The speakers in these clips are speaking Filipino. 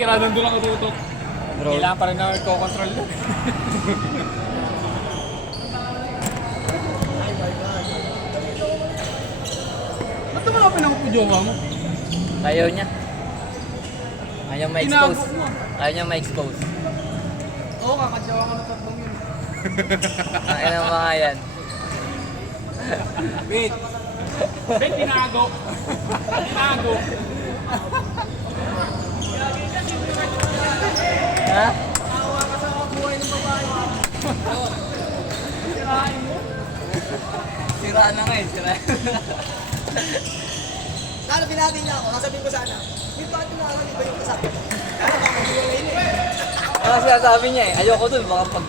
Tira, nandun ako tutok. Kailangan pa rin na i-control yun. Ba't naman ako pinakapudyowa mo? Ayaw niya. Ayaw ma-expose. Tinago mo. Ayaw niya ma-expose. Oo, kakadyawa ka na tatlong yun. Ano mga yan? Wait. Wait, tinago. Tinago. Ha? Awa ka sa buhay ng babae. Sirain mo. Sira na nga eh, sira. Sana binati niya ako, sasabihin ko sana, wait, bakit tumakan iba yung kasama? Kaya makakagawa yun eh. Ano sinasabi niya eh, ayoko dun, baka pag...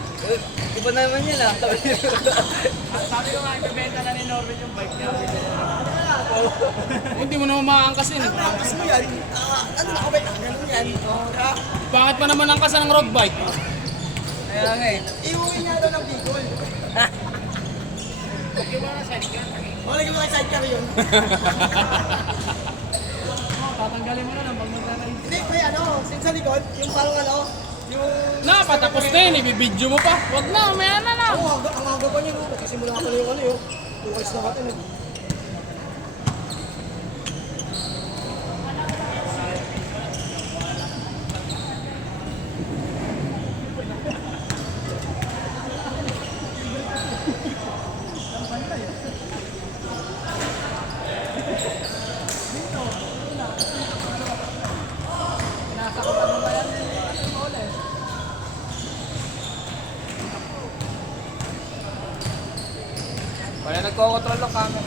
Iba naman yun ah. Sabi ko nga, ibebenta na ni Norbert yung bike niya. Hindi mo naman maangkasin. Ang practice mo yan, ano nakabay na, ganun yan. Bakit pa naman angkasan ng road bike? Kaya nga eh. Iuwi niya daw ng Bicol. Okay mo na sidecar. O, lagyan mo kay sidecar yun. Tatanggalin mo na lang pag magkakain. Hindi, may ano, since sa likod, yung parang ano, yung... Patapos na yun, ibibidyo mo pa. Wag na, umaya na lang. Oo, ang aga pa niya, kasi mula ka na yung ano yun. Tukalis na natin eh. Kaya nagko-control ng camera.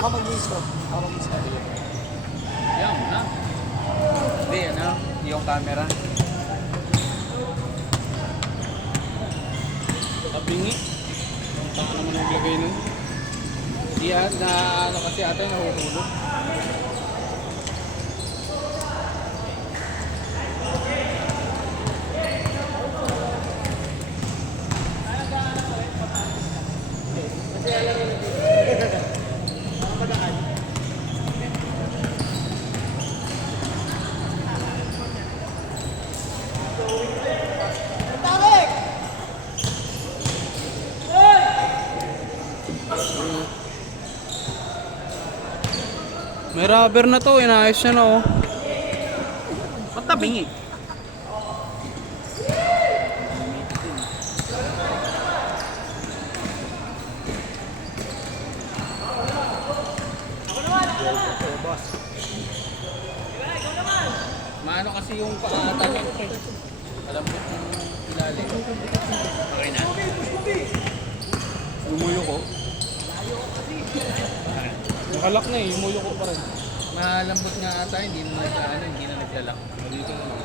Ako mag-miss ko. Ako mag-miss ko. Yan, na. Hindi, ano? Yung camera. Kabingi. Baka naman naglagay nun. Di na ano kasi ate nahuhulog. Tarek! May rubber na to, inaayos niya na oh. Ba't tabingi? Maano kasi yung paata niya. Alam mo yung ilalim. Okay na. Umuyo ko. Nakalak na eh, umuyo ko pa rin. Malambot nga ata, hindi na nagkaano, hindi na naglalak. Dito naman.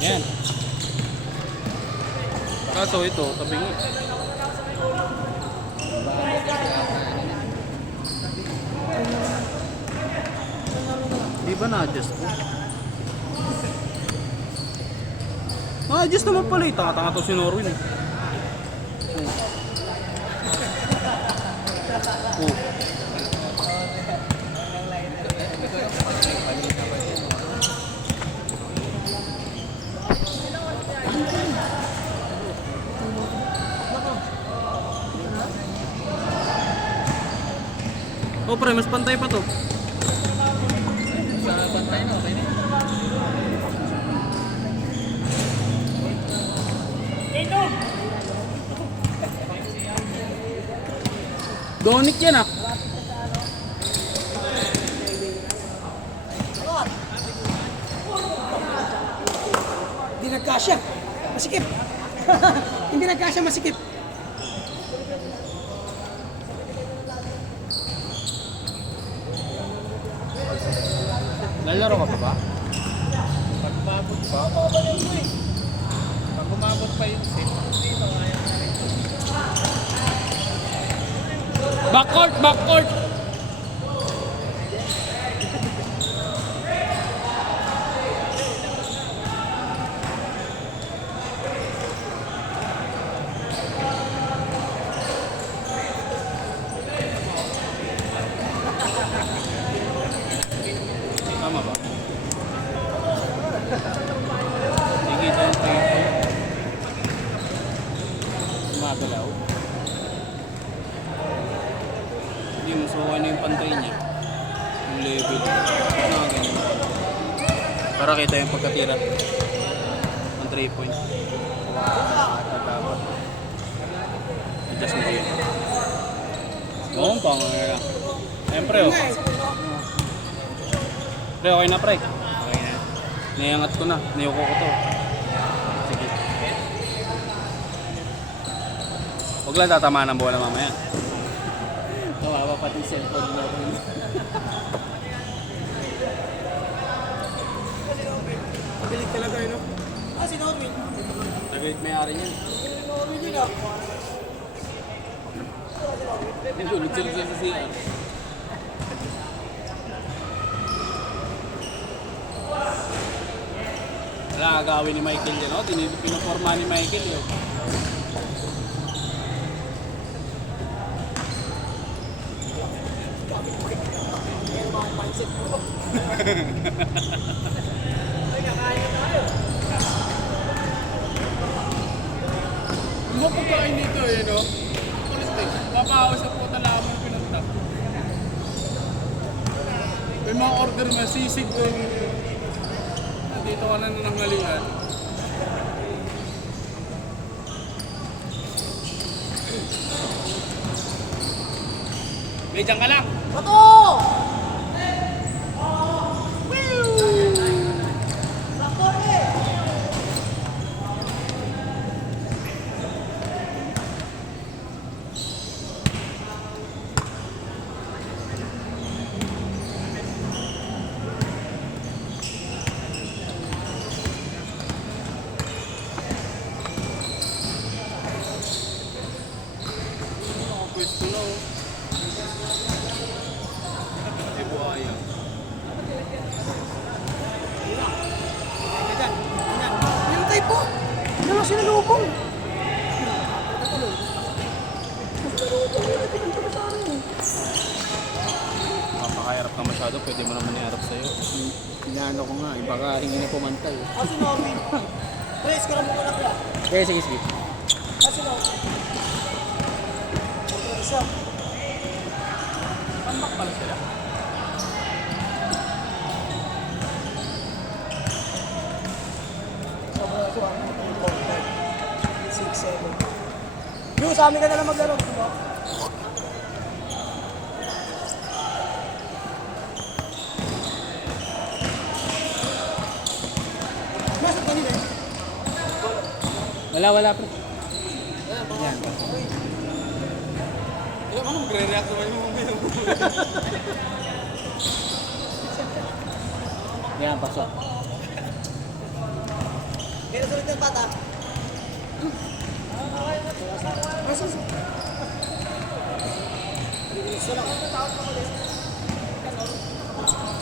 Yan. Kaso ito, tabingi. Di ba na-adjust ko? Na-adjust naman pala eh. Tanga-tanga to si Norwin eh. Oh. Oh pre, mas pantay pa to. Sa bantay na, okay na. Donic yan ah. Hindi nagkasya. Masikip. Hindi nagkasya, masikip. Lalaro ka pa ba? Pag umabot pa. Pag umabot pa yung set. Backcourt! Backcourt! Yung suka na yung pantay niya. Yung level. Ano ganyan. Para kita yung pagkatira. Ang 3 point. Dapat. Adjust mo yun. Oo, pang lang. Siyempre oh. Pre, okay na pre. Okay na. Niangat ko na. Niyuko ko to. Sige. Huwag lang tatamaan ng bola mamaya. Kawawa pati yung cellphone mo rin. Mabilis talaga yun, no? Ah, si Norwin. Nag-rate may-ari niyan. Si Norwin yun, ah. Nagulog sila sa CR. Wala, agawin ni Michael yan, oh. Pinaporma ni Michael yun. Ano pagkain dito eh, no? Papahaw sa puta lang mo pinunta. May mga order na sisig doon. Dito ka na nanangalian. May dyan ka lang. Bato! Pwesto na oh. Ay buhaya. Yung type po. Dalawa sinalubong. Mapakahirap ka masyado, pwede mo naman iharap sa'yo. Inaano ko nga, baka hindi na pumantay. Ah, si Norwin. Tres, ka na muna na pala. Kaya sige, sige. Ah, si Norwin. Isa. Tambak pala sila. Six, seven. Yung sa amin ka na lang maglaro. Diba? Nasa kanina eh. Wala pre. Yan. Alam mo, magre-react naman yung mga Yan, pasok. Kaya sulit ng bata. Masas. Isa lang.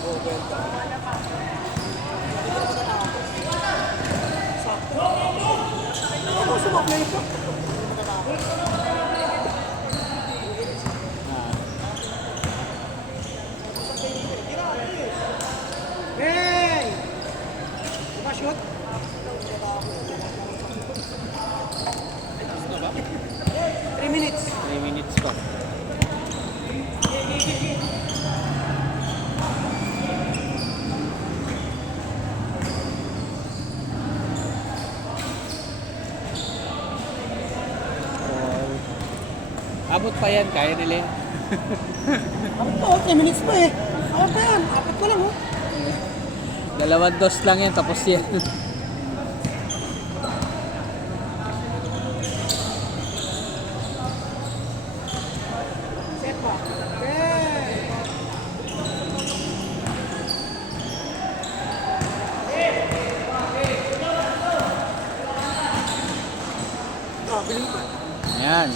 Oh, benta. Hindi ka naman natakot. Sakto. Ako sumablay pa. Hey! Shoot? 3 minutes. 3 minutes pa. Abot pa yan, kaya nila yan. Abot pa, 3 minutes pa eh. Abot pa yan, abot pa lang oh. 2 dos lang yan, tapos yan. Set pa. Okay. Biling pa. Ayan.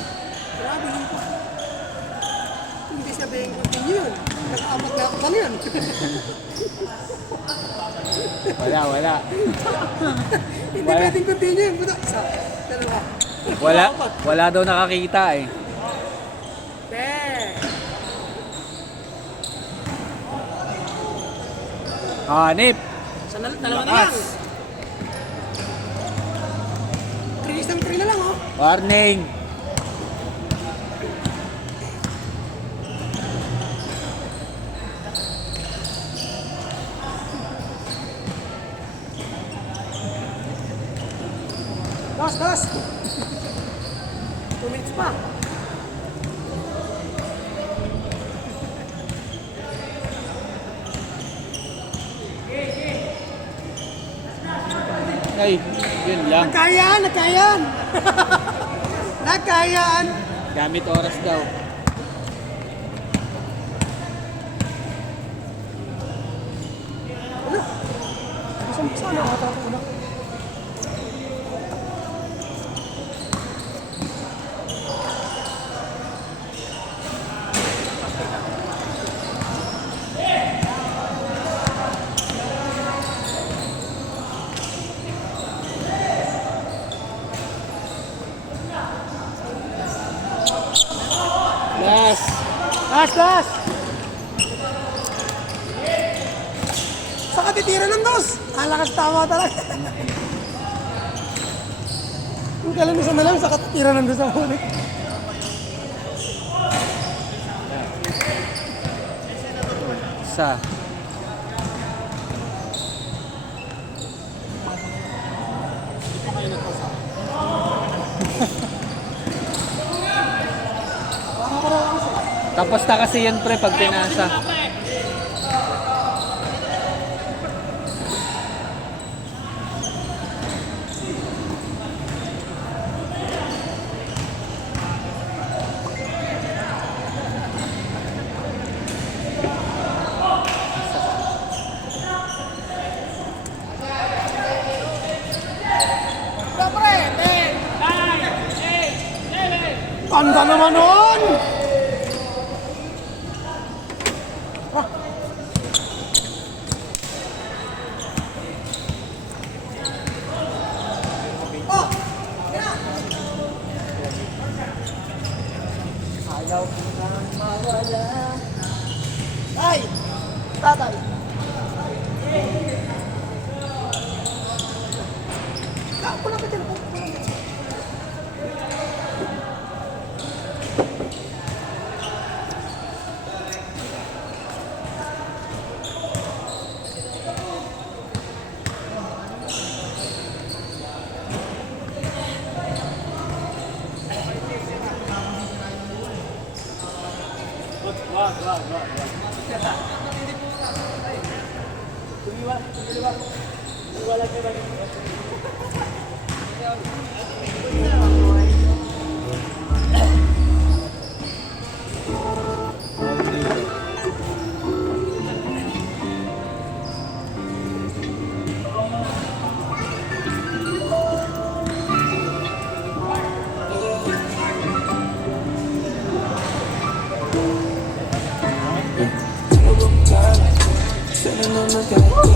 Biling pa. Hindi sabihin continue yun. Nag-apat na ako lang yun. Wala. Hindi pwedeng continue yun. Buta, isa, dalawa. Wala daw nakakita eh. Hanip. Sa dalawa na lang. 3 na lang oh. Warning. last. 2 minutes pa. Ay, yun lang. Nagkayaan, nagkayaan. Nagkayaan. Gamit oras daw. Sana ata ako na. Last. Last. Saka titira ng dos. Alakas tama talaga. Ang galing isa na lang, saka titira ng dos ang huli. Isa. Tapos na kasi yun pre pag pinasa. Ganda naman nun! Ayaw ko nang mawala. Ay! Tatay! Ako lang ka po. Sitting on the couch.